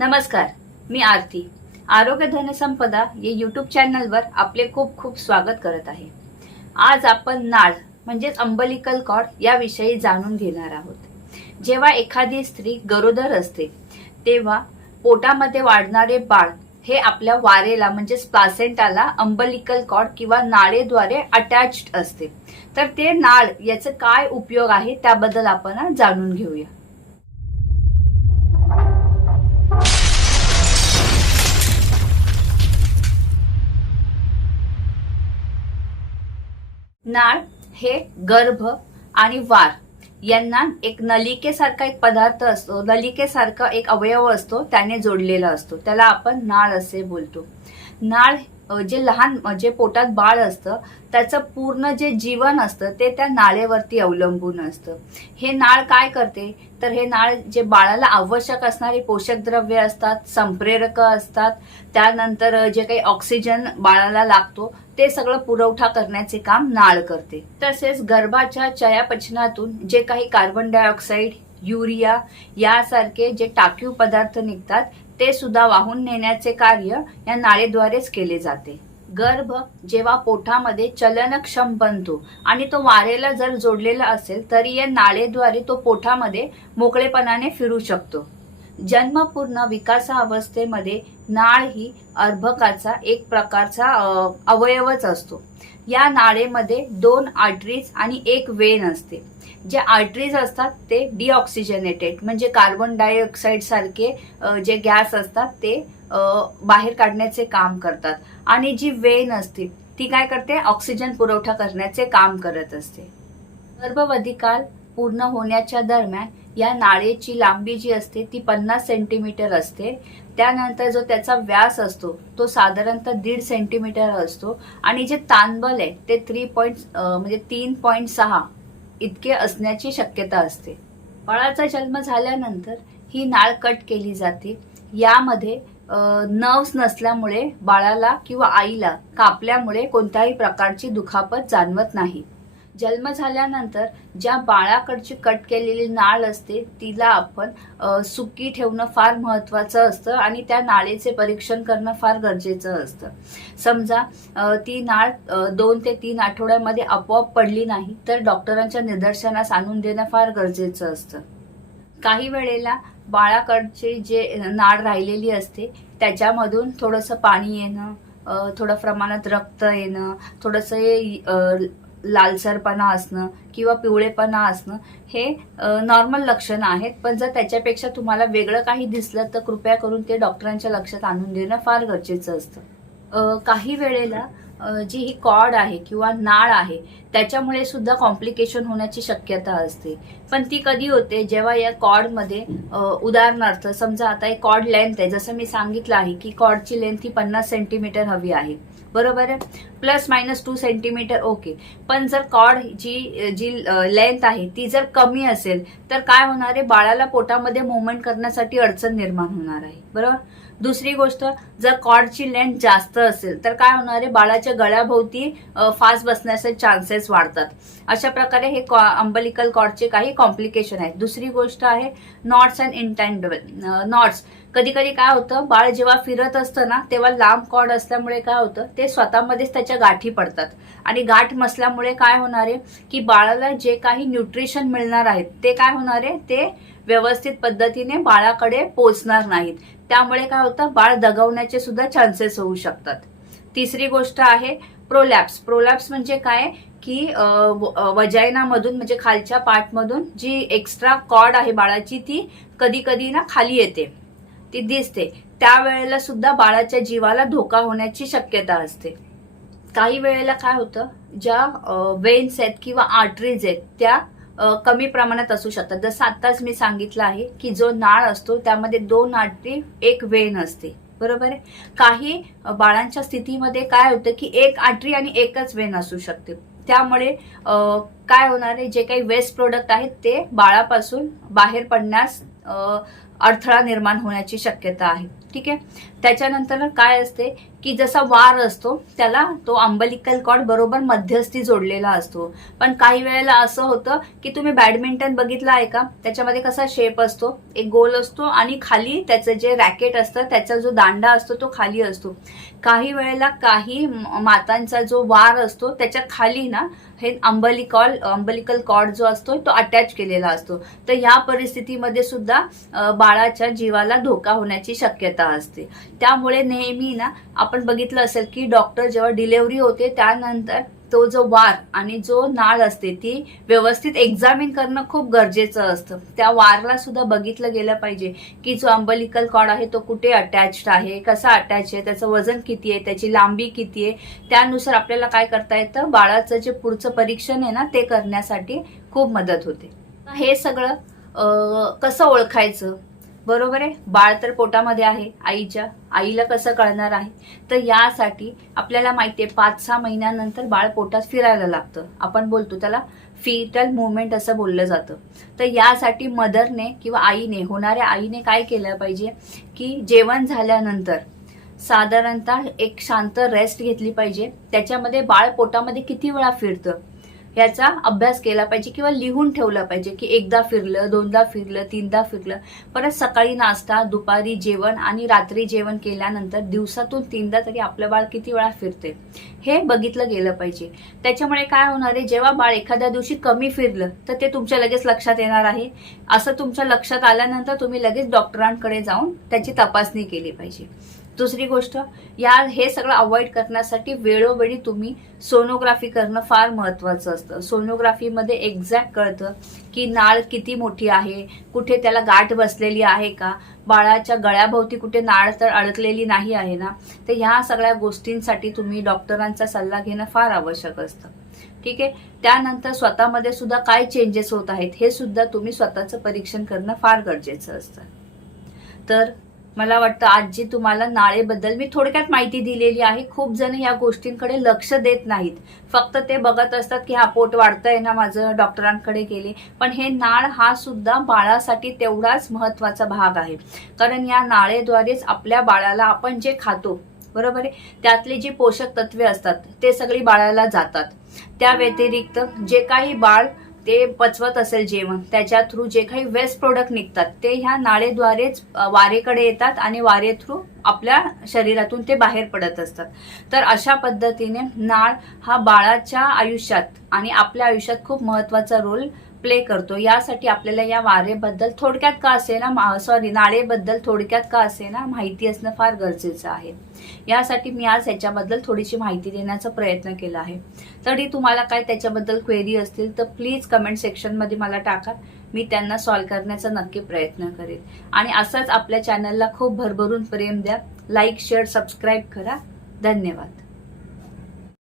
नमस्कार मी आरती. आरोग्य धनसंपदा या यूट्यूब चॅनलवर आपले खूप खूप स्वागत करत आहे. आज आपण नाळ म्हणजेच अंबलिकल कॉर्ड याविषयी जाणून घेणार आहोत. जेव्हा एखादी स्त्री गरोदर असते तेव्हा पोटामध्ये वाढणारे बाळ हे आपल्या वारेला म्हणजेच प्लासेंटाला अंबलिकल कॉर्ड किंवा नाळेद्वारे अटॅच्ड असते. तर ते नाळ याचे काय उपयोग आहे त्याबद्दल आपण जाणून घेऊया. नाळ हे गर्भ आणि वार यांना एक नलिकेसारखा एक पदार्थ असतो. नलिकेसारखा एक अवयव असतो त्याने जोडलेला असतो. त्याला आपण नाळ असे बोलतो. नाळ जे लहान जे पोटात बाळ असतं त्याचं पूर्ण जे जीवन असतं ते त्या नाळेवरती अवलंबून असतं. हे नाळ काय करते? तर हे नाळ जे बाळाला आवश्यक असणारी पोषक द्रव्य असतात संप्रेरक असतात त्यानंतर जे काही ऑक्सिजन बाळाला लागतो ते सगळं पुरवठा करण्याचे काम नाळ करते. तसेच गर्भाच्या चयापचनातून जे काही कार्बन डायऑक्साईड युरिया यासारखे जे टाकीव पदार्थ निघतात ते सुद्धा वाहून नेण्याचे कार्य या नाळेद्वारेच केले जाते. गर्भ जेव्हा पोटामध्ये चलनक्षम बनतो आणि तो वारेला जर जोडलेला असेल तरी या नाळेद्वारे तो पोटामध्ये मोकळेपणाने फिरू शकतो. जन्मपूर्ण विकासावस्थेमध्ये नाळ ही अर्भकाचा एक प्रकारचा अवयवच असतो. या नाळेमध्ये दोन आर्टरीज आणि एक वेन असते. जे आर्टरीज असतात ते डिऑक्सिजनेटेड म्हणजे कार्बन डायऑक्साईड सारखे जे गॅस असतात ते बाहेर काढण्याचे काम करतात. आणि जी वेन असते ती काय करते? ऑक्सिजन पुरवठा करण्याचे काम करत असते. गर्भवधी काल पूर्ण होण्याच्या दरम्यान या नाळेची लांबी जी असते ती पन्नास सेंटीमीटर असते. त्यानंतर जो त्याचा व्यास असतो तो साधारणतः दीड सेंटीमीटर असतो. आणि जे तांबल आहे ते थ्री पॉईंट म्हणजे तीन पॉईंट सहा इतके असण्याची शक्यता असते. बाळाचा जन्म झाल्यानंतर ही नाळ कट केली जाते. यामध्ये नर्व्स नसल्यामुळे बाळाला किंवा आईला कापल्यामुळे कोणत्याही प्रकारची दुखापत जाणवत नाही. जन्म झाल्यानंतर ज्या बाळाकडची कट केलेली नाळ असते तिला आपण सुकी ठेवणं फार महत्वाचं असतं आणि त्या नाळेचे परीक्षण करणं फार गरजेचं असतं. समजा ती नाळ दोन ते तीन आठवड्यामध्ये आपोआप पडली नाही तर डॉक्टरांच्या निदर्शनास आणून देणं फार गरजेचं असतं. काही वेळेला बाळाकडचे जे नाळ राहिलेली असते त्याच्यामधून थोडंसं पाणी येणं थोडं प्रमाणात रक्त येणं थोडंसं लालसरपणा असणं किंवा पिवळेपणा असणं हे नॉर्मल लक्षणं आहेत. पण जर त्याच्यापेक्षा तुम्हाला वेगळं काही दिसलं तर कृपया करून ते डॉक्टरांच्या लक्षात आणून देणं फार गरजेचं असतं. काही वेळेला जी ही कॉड आहे किंवा नाळ आहे त्याच्यामुळे सुद्धा कॉम्प्लिकेशन होण्याची शक्यता असते. पण ती कधी होते? जेव्हा या कॉडमध्ये उदाहरणार्थ समजा आता एक कॉड लेंथ आहे. जसं मी सांगितलं आहे की कॉडची लेंथ ही पन्नास सेंटीमीटर हवी आहे. बरोबर आहे? Plus minus two centimetre okay पण जर कॉड जी जी लेंथ आहे ती जर कमी असेल तर काय होणार आहे? बाळाला पोटामध्ये मुवमेंट करण्यासाठी अडचण निर्माण होणार आहे. बरोबर? दुसरी गोष्ट जर कॉर्डची लेंथ जास्त असेल तर काय होणार आहे? बाळाच्या गळ्याभोवती फास्ट बसण्याचे चान्सेस वाढतात. अशा प्रकारे हे अंबलिकल कॉर्डचे काही कॉम्प्लिकेशन आहेत. दुसरी गोष्ट आहे नॉट्स अँड इंटेंडेबल नॉट्स कधी कधी काय होतं बाळ जेव्हा फिरत असतं ना तेव्हा लांब कॉर्ड असल्यामुळे काय होतं ते स्वतःमध्येच त्याच्या गाठी पडतात. आणि गाठ मसल्यामुळे काय होणार आहे की बाळाला जे काही न्यूट्रिशन मिळणार आहेत ते काय होणार आहे ते व्यवस्थित पद्धतीने बाळाकडे पोचणार नाहीत. त्यामुळे काय होतं? बाळ दगवण्याचे सुद्धा चान्सेस होऊ शकतात. तिसरी गोष्ट आहे प्रोलॅप्स प्रोलॅप्स म्हणजे काय? की वजायनामधून म्हणजे खालच्या पार्टमधून जी एक्स्ट्रा कॉर्ड आहे बाळाची ती कधी कधी ना खाली येते. ती दिसते. त्यावेळेला सुद्धा बाळाच्या जीवाला धोका होण्याची शक्यता असते. काही वेळेला काय होतं? ज्या वेन्स आहेत किंवा आर्टरीज आहेत त्या कमी प्रमाणात असू शकतात. जसं आत्ताच मी सांगितलं आहे की जो नाळ असतो त्यामध्ये दोन आर्टरी एक वेन असते. बरोबर आहे? काही बाळांच्या स्थितीमध्ये काय होतं की एक आठरी आणि एकच वेन असू शकते. त्यामुळे काय होणार आहे? जे काही वेस्ट प्रोडक्ट आहेत ते बाळापासून बाहेर पडण्यास अडथळा निर्माण होण्याची शक्यता आहे. ठीक आहे? त्याच्यानंतर काय असते की जसा वार असतो त्याला तो अंबलिकल कॉर्ड बरोबर मध्यस्थी जोडलेला असतो. पण काही वेळेला असं होतं की तुम्ही बॅडमिंटन बघितलं आहे का? त्याच्यामध्ये कसा शेप असतो? एक गोल असतो आणि खाली त्याचं जे रॅकेट असतं त्याचा जो दांडा असतो तो खाली असतो. काही वेळेला काही मातांचा जो वार असतो त्याच्याखाली ना हे अंबलिकॉल अंबलिकल कॉर्ड जो असतो तो अटॅच केलेला असतो. तर या परिस्थितीमध्ये सुद्धा बाळाच्या जीवाला धोका होण्याची शक्यता असते. त्यामुळे नेहमी ना आपण बघितलं असेल की डॉक्टर जेव्हा डिलेव्हरी होते त्यानंतर तो जो वार आणि जो नाळ असते ती व्यवस्थित एक्झामिन करणं खूप गरजेचं असतं. त्या वारला सुद्धा बघितलं गेलं पाहिजे की जो अंबलिकल कॉर्ड आहे तो कुठे अटॅच्ड आहे कसा अटॅच आहे त्याचं वजन किती आहे त्याची लांबी किती आहे त्यानुसार आपल्याला काय करता येतं? बाळाचं जे पुढचं परीक्षण आहे ना ते करण्यासाठी खूप मदत होते. हे सगळं कसं ओळखायचं? बरोबर आहे? बाळ तर पोटामध्ये आहे आईच्या. आईला कसं कळणार आहे? तर यासाठी आपल्याला माहिती आहे पाच सहा महिन्यानंतर बाळ पोटात फिरायला लागतं. आपण बोलतो त्याला फिटल मुवमेंट असं बोललं जातं. तर यासाठी मदरने किंवा आईने होणाऱ्या आईने काय केलं पाहिजे? की जेवण झाल्यानंतर साधारणतः एक शांत रेस्ट घेतली पाहिजे. त्याच्यामध्ये बाळ पोटामध्ये किती वेळा फिरतं? याचा अभ्यास केला पाहिजे किंवा लिहून ठेवला पाहिजे की एकदा फिरलं दोनदा फिरलं तीनदा फिरलं. परत सकाळी नाश्ता दुपारी जेवण आणि रात्री जेवण केल्यानंतर दिवसातून तीनदा तरी आपलं बाळ किती वेळा फिरते हे बघितलं गेलं पाहिजे. त्याच्यामुळे काय होणार आहे? जेव्हा बाळ एखाद्या दिवशी कमी फिरलं तर ते तुमच्या लगेच लक्षात येणार आहे. असं तुमच्या लक्षात आल्यानंतर तुम्ही लगेच डॉक्टरांकडे जाऊन त्याची तपासणी केली पाहिजे. दुसरी गोष्ट या हे सगळं अवॉइड करण्यासाठी वेळोवेळी तुम्ही सोनोग्राफी करणं फार महत्वाचं असतं. सोनोग्राफीमध्ये एक्झॅक्ट कळतं की नाळ किती मोठी आहे कुठे त्याला गाठ बसलेली आहे का बाळाच्या गळ्याभोवती कुठे नाळ तर अडकलेली नाही आहे ना? तर ह्या सगळ्या गोष्टींसाठी तुम्ही डॉक्टरांचा सल्ला घेणं फार आवश्यक असतं. ठीक आहे? त्यानंतर स्वतःमध्ये सुद्धा काय चेंजेस होत आहेत हे सुद्धा तुम्ही स्वतःचं परीक्षण करणं फार गरजेचं असतं. तर मला वाटतं आज जी तुम्हाला नाळेबद्दल मी थोडक्यात माहिती दिलेली आहे. खूप जण या गोष्टींकडे लक्ष देत नाहीत. फक्त ते बघत असतात की हा पोट वाढतंय ना माझं डॉक्टरांकडे गेले. पण हे नाळ हा सुद्धा बाळासाठी तेवढाच महत्त्वाचा भाग आहे. कारण या नाळेद्वारेच आपल्या बाळाला आपण जे खातो बरोबर आहे? त्यातले जी पोषक तत्वे असतात ते सगळी बाळाला जातात. त्या व्यतिरिक्त जे काही बाळ ते पचवत असेल जेवण त्याच्या थ्रू जे काही वेस्ट प्रोडक्ट निघतात ते ह्या नाळेद्वारेच वारेकडे येतात आणि वारे थ्रू आपल्या शरीरातून ते बाहेर पडत असतात. तर अशा पद्धतीने नाळ हा बाळाच्या आयुष्यात आणि आपल्या आयुष्यात खूप महत्त्वाचा रोल प्ले करतो. यासाठी आपल्याला या वारेबद्दल थोडक्यात का असेना सॉरी नाळेबद्दल थोडक्यात का असेना माहिती असणं फार गरजेचं आहे. यासाठी मी आज याच्याबद्दल थोडीशी माहिती देण्याचा प्रयत्न केला आहे. तरी तुम्हाला काय त्याच्याबद्दल क्वेरी असतील तर प्लीज कमेंट सेक्शनमध्ये मला टाका. मी त्यांना सॉल्व करण्याचा नक्की प्रयत्न करेन. आणि असंच आपल्या चॅनलला खूप भरभरून प्रेम द्या. लाईक शेअर सबस्क्राईब करा. धन्यवाद.